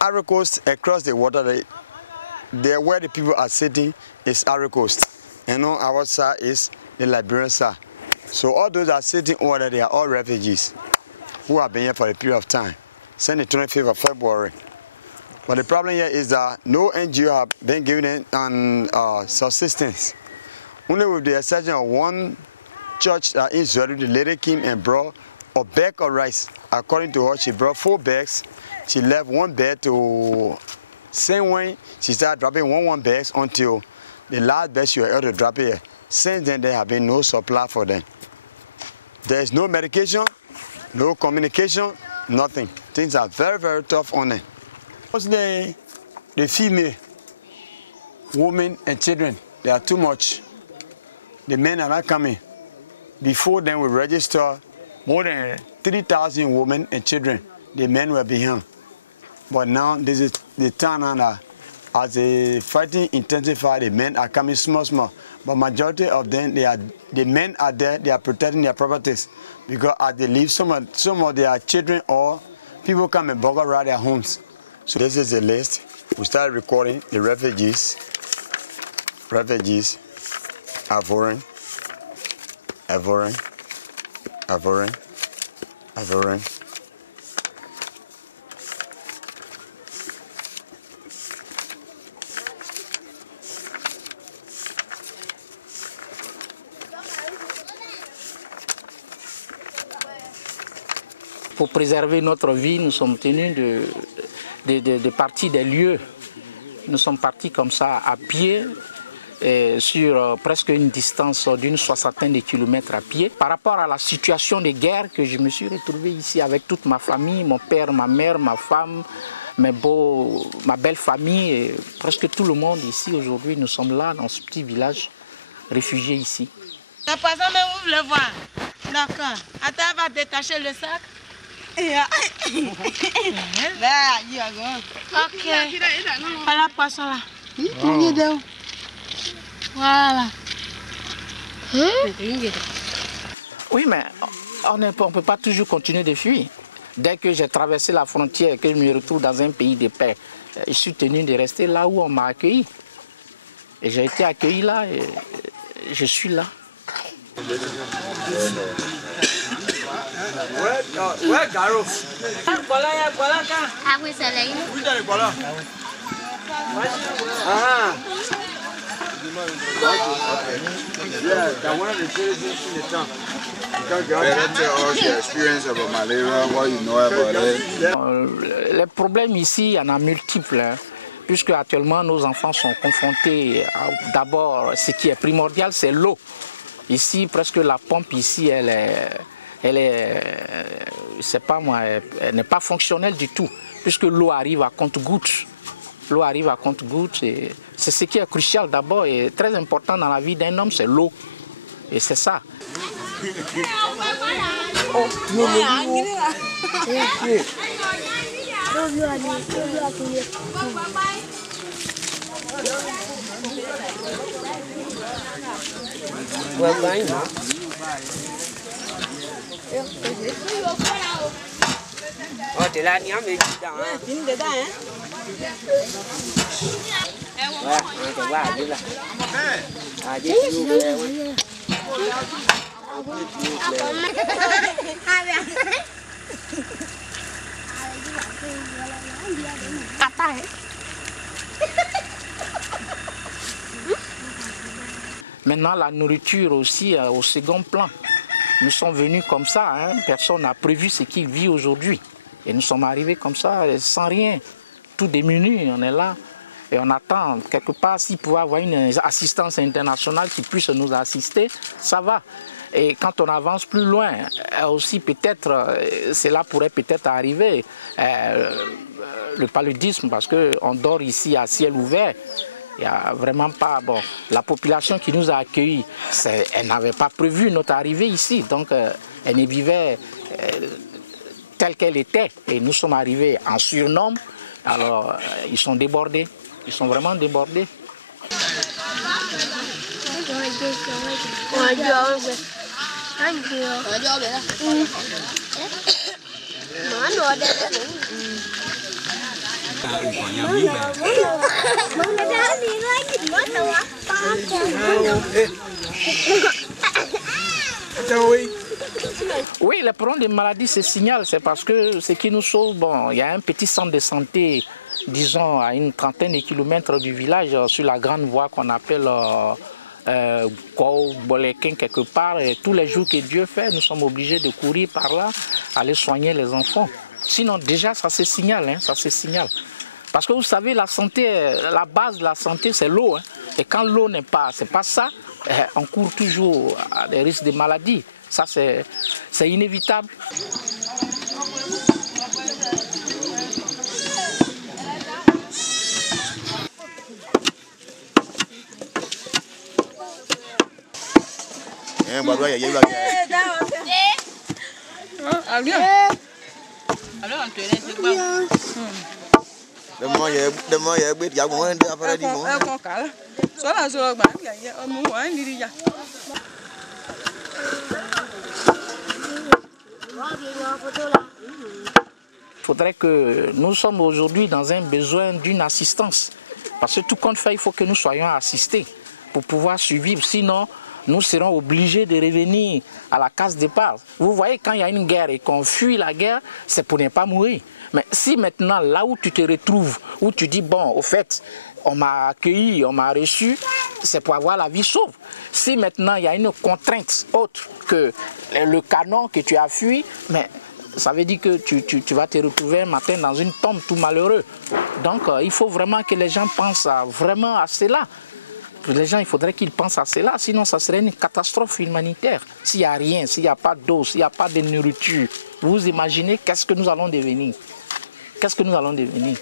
Ivory Coast across the water, there where the people are sitting is Ivory Coast. And on our side is the Liberian side. So all those that are sitting over there, they are all refugees who have been here for a period of time, since the 25th of February. But the problem here is that no NGO have been given subsistence. Only with the exception of one church in Zurich, the lady came and brought a bag of rice. According to her, she brought 4 bags. She left 1 bag to same way she started dropping one bags until the last bag she was able to drop it. Since then, there have been no supply for them. There is no medication, no communication, nothing. Things are very, very tough on them. Mostly the female, women and children, they are too much. The men are not coming. Before then, we registered more than 3,000 women and children. The men were behind. But now, this is the time now. As the fighting intensifies, the men are coming small. But majority of them, the men are there, they are protecting their properties. Because as they leave, some of their children or people come and bugger around their homes. So this is the list. We started recording the refugees. Refugees, Ivorian, Ivorian, Ivorian, Ivorian. Pour préserver notre vie, nous sommes tenus de partir des lieux. Nous sommes partis comme ça à pied, sur presque une distance d'une 60aine de kilomètres à pied. Par rapport à la situation de guerre que je me suis retrouvé ici avec toute ma famille, mon père, ma mère, ma femme, ma belle famille, et presque tout le monde ici aujourd'hui, nous sommes là dans ce petit village, réfugiés ici. La poisson, mais ouvre le voir. D'accord. Attends, elle va détacher le sac. Ok. Voilà la poisson là. Voilà. Oui, mais on ne peut pas toujours continuer de fuir. Dès que j'ai traversé la frontière et que je me retrouve dans un pays de paix, je suis tenu de rester là où on m'a accueilli. Et j'ai été accueilli là et je suis là. Ouais, Garo. Voilà. Ah oui, c'est là. Oui, voilà. Ah. Yeah, that one of the citizens in the town. Better tell us your experience about malaria, what you know about it. Les problèmes ici, il y en a multiples, hein, puisque actuellement nos enfants sont confrontés d'abord, ce qui est primordial, c'est l'eau. Ici, presque la pompe ici, elle n'est pas fonctionnelle du tout, puisque l'eau arrive à compte-gouttes. L'eau arrive à compte-gouttes, et c'est ce qui est crucial d'abord et très important dans la vie d'un homme, c'est l'eau. Et c'est ça. Oh, t'es là, n'y a mais dedans. Voilà, on te voit, là. Ah, dis Maintenant, la nourriture aussi au second plan. Nous sommes venus comme ça, hein. Personne n'a prévu ce qu'il vit aujourd'hui. Et nous sommes arrivés comme ça, sans rien, tout démunis, on est là. Et on attend quelque part s'il pouvait avoir une assistance internationale qui puisse nous assister, ça va. Et quand on avance plus loin, aussi peut-être, cela pourrait peut-être arriver, le paludisme, parce qu'on dort ici à ciel ouvert. Il n'y a vraiment pas... Bon, la population qui nous a accueillis, elle n'avait pas prévu notre arrivée ici, donc elle ne vivait telle qu'elle était. Et nous sommes arrivés en surnombre, alors ils sont débordés, ils sont vraiment débordés. Oui, le problème des maladies se signale, c'est parce que ce qui nous sauve, bon, il y a un petit centre de santé, disons à une trentaine de kilomètres du village, sur la grande voie qu'on appelle Bolekin quelque part. Et tous les jours que Dieu fait, nous sommes obligés de courir par là, aller soigner les enfants. Sinon déjà ça se signale, hein, ça se signale. Parce que vous savez, la santé, la base de la santé, c'est l'eau. Hein. Et quand l'eau n'est pas, c'est pas ça, on court toujours à des risques de maladies. Ça, c'est inévitable. Il faudrait que nous sommes aujourd'hui dans un besoin d'une assistance. Parce que tout compte fait, il faut que nous soyons assistés pour pouvoir survivre. Sinon, nous serons obligés de revenir à la case départ. Vous voyez, quand il y a une guerre et qu'on fuit la guerre, c'est pour ne pas mourir. Mais si maintenant, là où tu te retrouves, où tu dis, bon, au fait, on m'a accueilli, on m'a reçu, c'est pour avoir la vie sauve. Si maintenant, il y a une contrainte autre que le canon que tu as fui, mais ça veut dire que tu vas te retrouver un matin dans une tombe tout malheureux. Donc, il faut vraiment que les gens pensent vraiment à cela. Les gens, il faudrait qu'ils pensent à cela, sinon ça serait une catastrophe humanitaire. S'il n'y a rien, s'il n'y a pas d'eau, s'il n'y a pas de nourriture, vous imaginez qu'est-ce que nous allons devenir? Qu'est-ce que nous allons devenir?